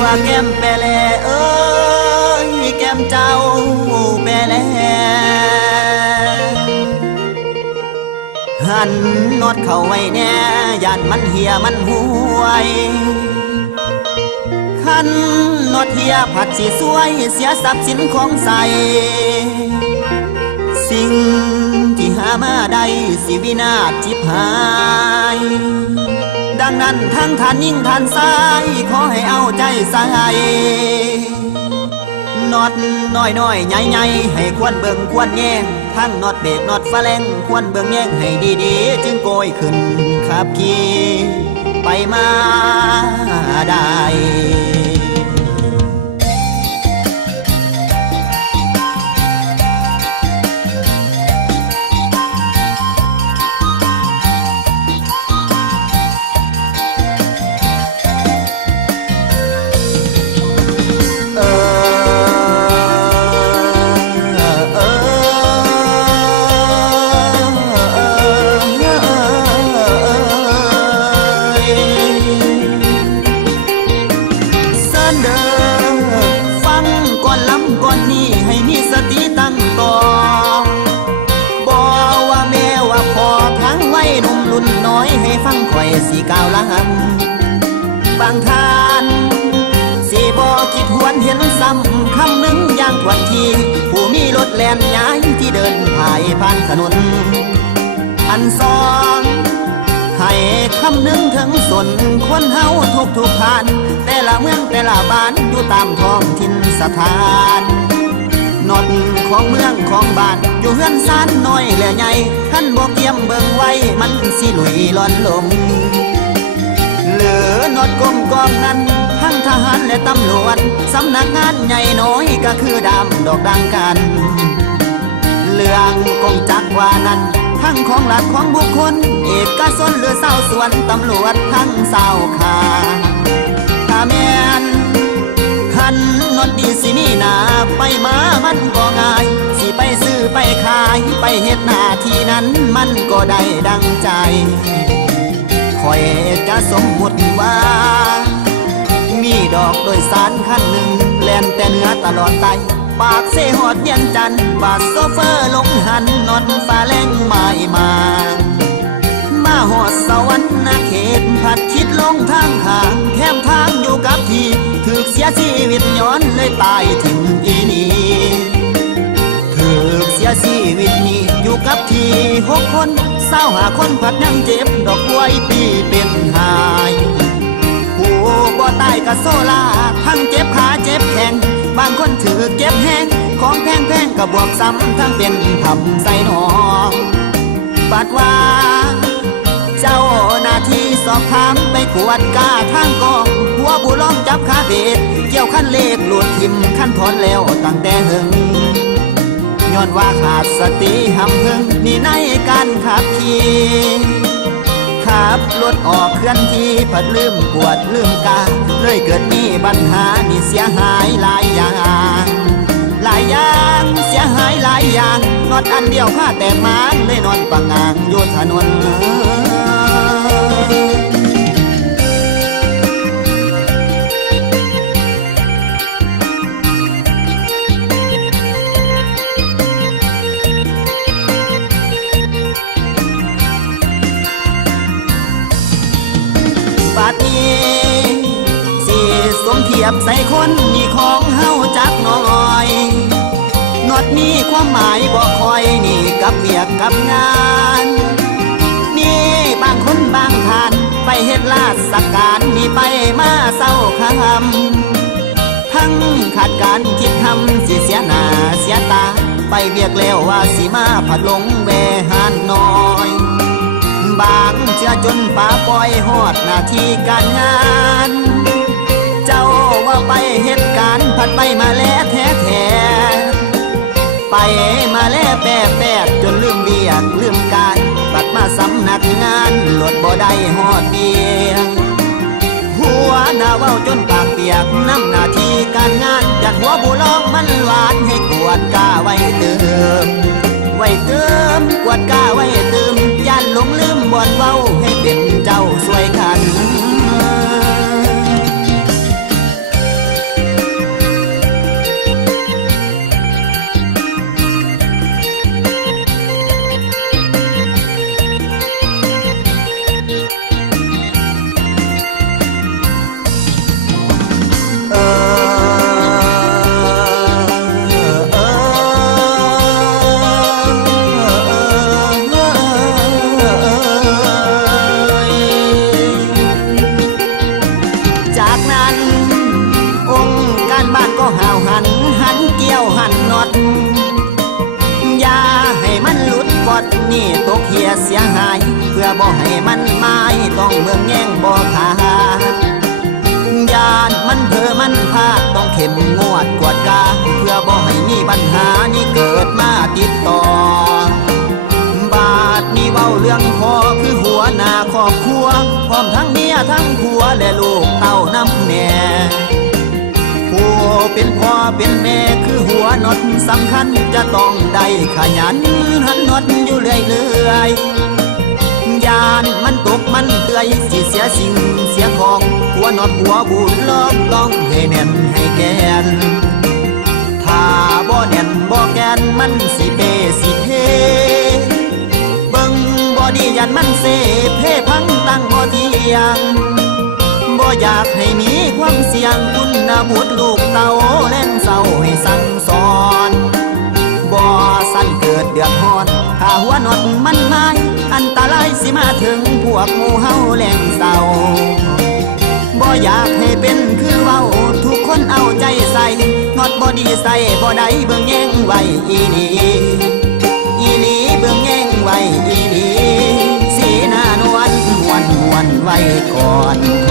ว่าแก้มแปรแลเอ้ยแก้มเจ้าแปรแลหันนอดเข้าไว้แน่ย่านมันเหี่ยมันห่วยขันนอดเหี่ยผัดสิสวยเสียทรัพย์สินของใสสิ่งที่หามาได้สิวินาศจิบหายดังนั้นทั้งท่านยิ่งท่านซ้ายขอให้เอาใจใส่นอดน้อยน้อยใหญ่ใหญ่ให้ควรเบิ่งควรแย่งทั้งนอดเบรกนอดฟ้าแรงควรเบิ่งแย่งให้ดีๆจึงโกยขึ้นขับขี่ไปมาได้ฟังข่อยสีก้าวล้ำบางทานสีบ่คิดหวนเห็นซ้ำคำหนึ่งอย่างทวนทีผู้มีรถแล่นย้ายที่เดินผ่านถนนอันสองให้คำหนึ่งถึงสนคนเฮาทุกผ่านแต่ละเมืองแต่ละบ้านอยู่ตามท้องถิ่นสถานนอดของเมืองของบ้านอยู่เฮือนซานน้อยและใหญ่ท่านบ่เกี่ยมเบิ่งไว้มันสิหลุยหลอนลมเหลือนอดกลมกองนั้นทั้งทหารและตำรวจสำนักงานใหญ่น้อยก็คือดำดอกดังกันเรื่องกงจักว่านั้นทั้งของรัฐของบุคคลเอกชนหรือเศร้าส่วนตำรวจทั้งเศร้าขาถ้าแม่นขันนอดดีสิมีหนาไปมามันก็ง่ายสิไปซื้อไปขายไปเฮ็ดหน้าที่นั้นมันก็ได้ดังใจคอยจะสมมุติว่ามีดอกโดยสารคันหนึ่งแล่นแต่เหนือตลอดไปปากเสหอดเวียงจันทน์บาดโซเฟอร์ลงหันนอดฟ้าแรงไม่มาหอดสวรรค์เขตผัดคิดลงทางห่างแคมทางอยู่กับที่ถึกเสียชีวิตย้อนเลยตายถึงอีนี้ถึกเสียชีวิตนี้อยู่กับที่6 คน25 คนผัดยังเจ็บดอกบัวปีเป็นหายผู้บ่ตายก็โซลาทั้งเจ็บขาเจ็บแข้งบางคนถือเก็บแห้งของแพงก็บวกซ้ำทั้งเป็นทำใส่หนองบาดว่าเจ้าหน้าที่สอบถามไปกวดกาทางกองหัวบุล้อมจับขาเบ็ดเกี่ยวขั้นเลขหลุดทิมขั้นถอนแล้วตั้งแต่หึงย้อนว่าขาดสติหำพึงนี่ในการขับขี่ขับรถออกเคลื่อนที่ผัดลืมกวดลืมกาเลยเกิดมีปัญหานี่เสียหายหลายอย่างเสียหายหลายอย่างนอดอันเดียวผ้าแต่มานเลยนอนปังงางอยู่ถนนบัดนี้สิสมเทียบใส่คนมีของเฮาจักน้อยนอดมีความหมายบ่คอยนี่กับเวียกกับงานนี่บางคนบางท่านไปเฮ็ดราชการนี่ไปมาเศร้าคำทั้งขาดการคิดทำสิเสียหน้าเสียตาไปเวียกแล้วว่าสิมาผัดลงแวหานน้อยบางเชื่อจนป่าปล่อยหอดหน้าที่การงานเจ้าว่าไปเหตุการณ์ผัดไปมาแล้วแท้ไปมาแล้วแปดจนลืมเบียกลืมการบัดมาสำนักงานหลดบ่ได้หอดเบียงหัวหน้าเว้าจนปากเปียกน้ำหน้าที่การงานจากหัวบุลองมันหวานให้กวดกาไว้เติมกวดกาไว้เติมย่านหลงลืมบ่อนเว้าให้เป็นเจ้าสวยกัน าวหันเกี่ยวหันน็อตอย่าให้มันหลุดกดนี่ตกเหียเสียหายเพื่อบ่ให้มันไม้ต้องเมืองแย่งบ่ขาดยานมันเพ้อมันพลาดต้องเข้มงวดกวดกาเพื่อบ่ให้มีปัญหานี่เกิดมาติดต่อบาดนี้เว้าเรื่องพ่อคือหัวหน้าครอบครัวพร้อมทั้งเมียทั้งผัวและลูกเต้าน้ำแน่ผู้เป็นพ่อเป็นแม่คือหัวน็อตสำคัญจะต้องได้ขยันหันน็อตอยู่เรื่อยๆยานมันตกมันเตื่อยสิเสียสิ่งเสียของหัวน็อตหัวบุญล้อมต้องให้แน่นให้แกนถ้าบ่แน่นบ่แกนมันสิเปสิเพเบิ่งบ่ดียันมันเสเพพังตั้งบ่เที่ยงบ่อยากให้มีความเสี่ยงคุณบุตรลูกเต้าแล่นเศร้าให้สั่งสอนบ่สั่นเกิดเดือดร้อนถ้าหัวน็อตมันไม้อันตรายสิมาถึงพวกหมู่เฮาแหล่งเศร้าบ่อยากให้เป็นคือเว้าทุกคนเอาใจใส่น็อตบ่ดีใส่บ่ได้เบิ่งแย่งไว้อีหลีเบิ่งแย่งไว้อีหลีสีหน้านวลหวนไว้ก่อน